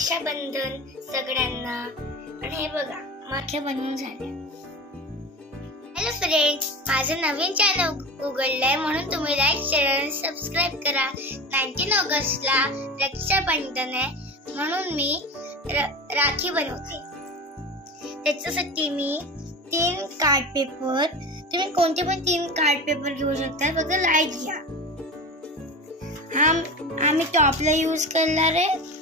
रक्षाबंधन सगळ्यांना. आणि हे बघा माझ्या बनवून झाले. हॅलो फ्रेंड्स, माझं नवीन चॅनल उघडलंय म्हणून तुम्ही लाईक शेअर आणि सबस्क्राईब करा. 19 ऑगस्टला रक्षाबंधन आहे म्हणून मी राखी बनवते. त्याच्यासाठी मी 3 कार्ड पेपर, तुम्ही कोणते पण 3 कार्ड पेपर घेऊ शकता, फक्त लाईट घ्या. आम्ही टॉपला यूज करणार आहे,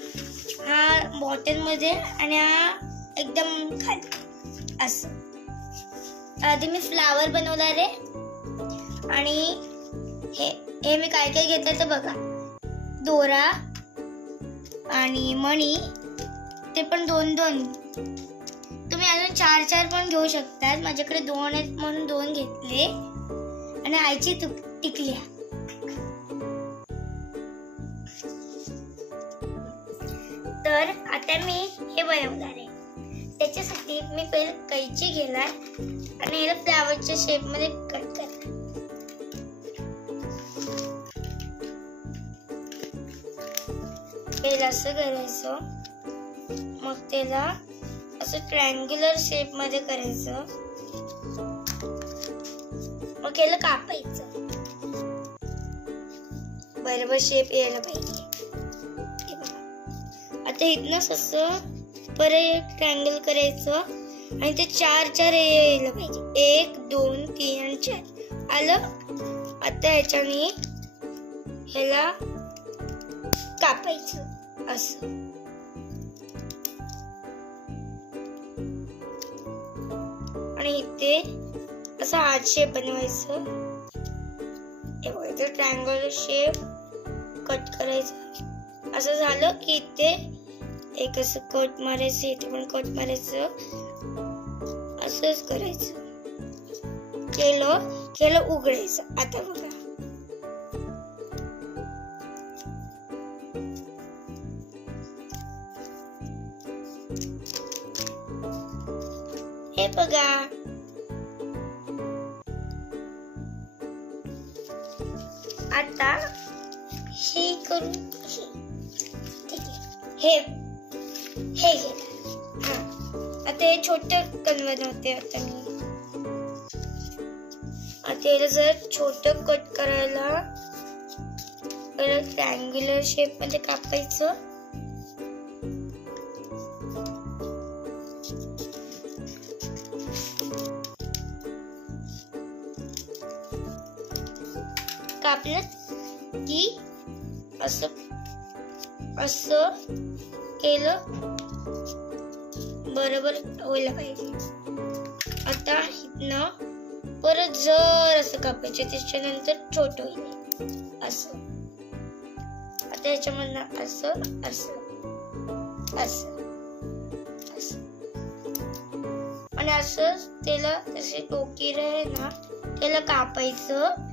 हा बॉटल मध्ये आणि हा एकदम खाली असं. आधी मी फ्लावर बनवणार आहे आणि हे मी काय काय घेतलं तर बघा, दोरा आणि मणी, ते पण 2-2. तुम्ही अजून 4-4 पण घेऊ शकतात. माझ्याकडे 2 आहेत म्हणून 2 घेतले. आणि आईची टिकल्या. तर आता मी हे बनवणार आहे. त्याच्यासाठी मी पहिले कैची घेणार आणि याला फ्लावरच्या शेप मध्ये कट करणार. पहिले असं करायचं, मग त्याला असं ट्रायंग्युलर शेप मध्ये करायचं, मग याला कापायचं. बरोबर शेप यायला पाहिजे. आता इथनच असं परत एक ट्रायंगल करायचं आणि ते 4-4 यायला पाहिजे. 1, 2, 3 आणि 4 आलं. आता ह्याच्याने ह्याला कापायचं असं. आणि इथे असं हार्ट शेप बनवायचं. हे बघा, इथे ट्रायंगल शेप कट करायचं. असं झालं की इथे एक असं कट मारायचं, इथे पण कट मारायचं, असंच करायचं. केलं उघडायचं. आता बघा, हे बघा, आता हे करून हे गेलं. आता हे छोटं कन्वर्ट होते. आता मी आता याला जर छोटं कट करायला परत ट्रायंग्युलर शेप मध्ये कापायचं. कापलं की असं केलं बरोबर व्हायला पाहिजे. आता इथनं परत जर असं कापायचं, त्याच्यानंतर छोट होईल असं. आता ह्याच्यामधनं असं असं असं असं आणि असं त्याला तसे टोकी आहे ना, त्याला कापायचं.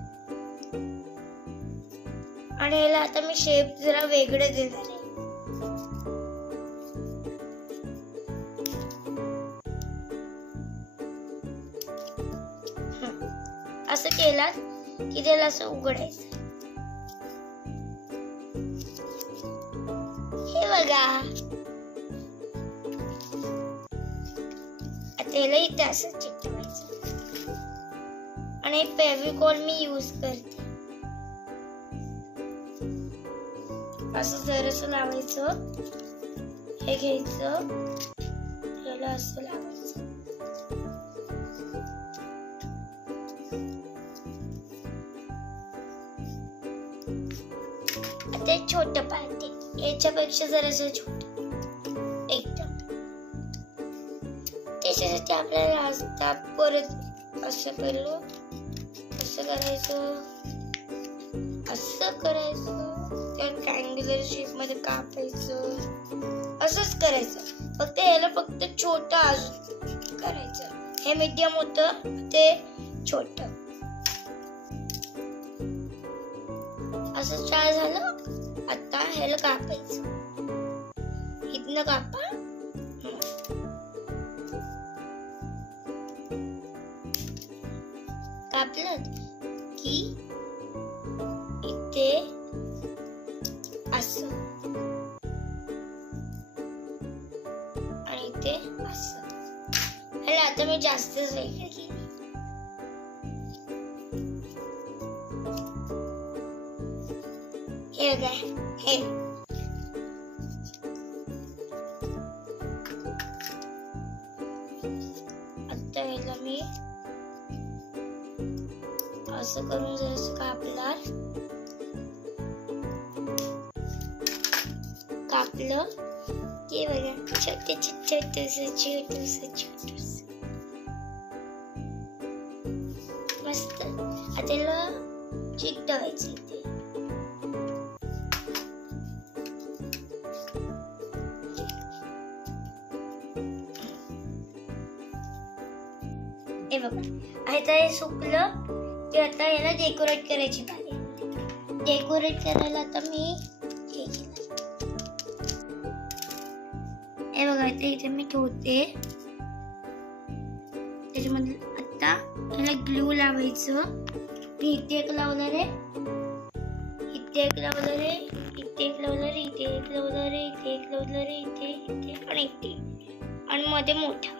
आणि याला आता मी शेप जरा वेगळे देणार आहे. असं केलं की त्याला असं उघडायचं. हे बघा, आता याला इथे असं चिकटवायचं. आणि फेविकॉल मी यूज करते. असं जरासं लावायचं, हे घ्यायचं, याला असं लावायचं. आता छोट पार्टी, याच्यापेक्षा जरासं छोट एकदम. त्याच्यासाठी आपल्याला आता परत असं केलं, असं करायचं, असं करायचं, ट्रायंग्युलर शेप मध्ये कापायचं, असंच करायचं. फक्त याला फक्त छोटं अजून करायचं. हे मीडियम होतं, ते छोट. असं 4 झालं. आता ह्याला कापायचं, इथनं कापा. कापलं की इथे असं इथे असं. आणि आता मी जास्तच वेगळं केली. हे बघा, हे आता याला मी असं करून जसं कापलं की बघा, छोटस मस्त. आता याला चिकटवायचं इथे. हे बघा, आता हे सुकलं की आता याला डेकोरेट करायची पाहिजे. डेकोरेट करायला आता मी हे केलं. हे बघा, इथे मी ठेवते. त्याच्यामध्ये आता याला ग्लू लावायचं. मी इथे एक लावणार आहे, इथे एक लावणार आहे, इथे एक लावणार आहे, इथे एक लावणार आहे, इथे एक लावणार आहे, इथे आणि इथे, आणि मध्ये मोठा.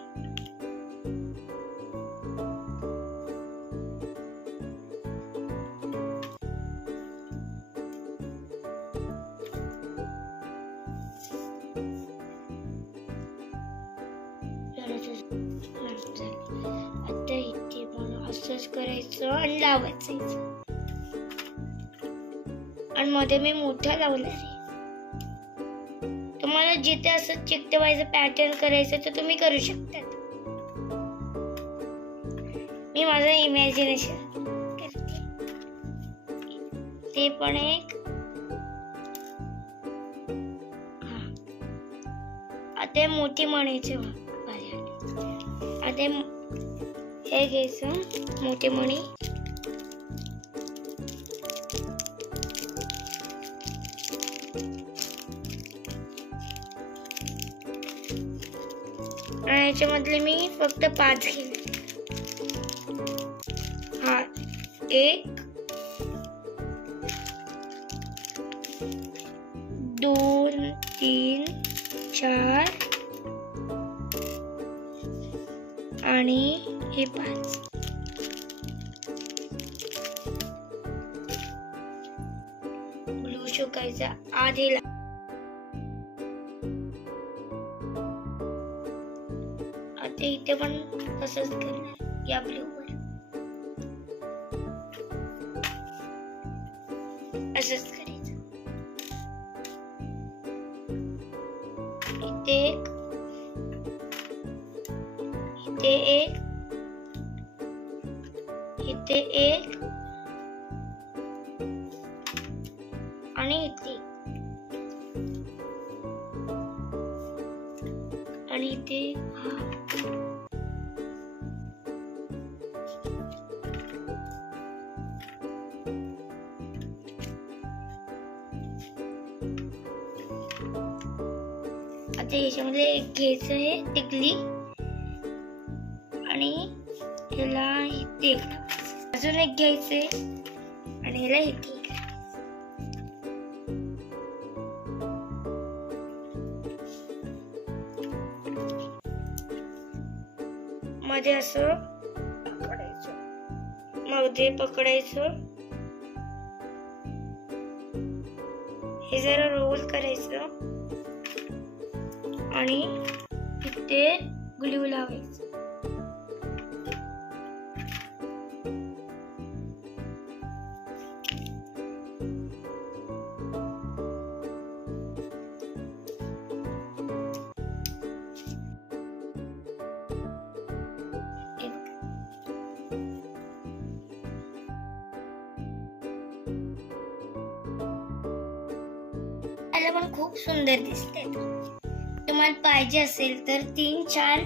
आता इथे पण असंच करायचं आणि लावायचं. आणि मध्ये मी मोठा लावणार आहे. तुम्हाला जिथे असं चिकटवायचं पॅटर्न करायचं तर तुम्ही करू शकता. मी माझं इमॅजिनेशन करते. ते पण एक. आता मोठी म्हणायचं. आता हे घ्यायचं मोठे मणी. आणि याच्यामधले मी फक्त 5 घेणार. हा 1 2 3 4 आणि हे 5. ग्लू शुकायचा आधी. आता इथे पण तसंच करणार या ब्लूवर. असंच करायचं. इथे एक, इथे एक, इथे एक आणि इथे आणि इथे. आता याच्यामध्ये एक घ्यायचं आहे टिकली आणि ह्याला इथे अजून एक घ्यायचे आणि ह्याला इथे मध्ये असं पकडायचं. मध्ये पकडायचं. हे जरा रोल करायचं आणि इथे ग्लू लावायचं. पण खूप सुंदर दिसते. तुम्हाला पाहिजे असेल तर 3-4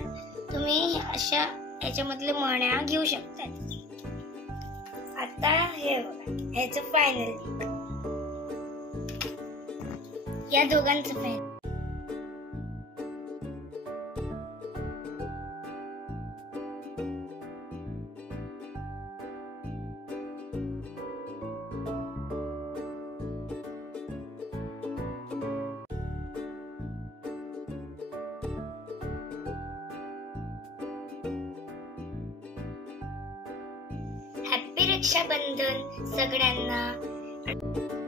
तुम्ही अशा याच्यामधले मण्या घेऊ शकता. आता हे बघा, ह्याचं फायनल या दोघांचं फायनल. रक्षाबंधन सगळ्यांना.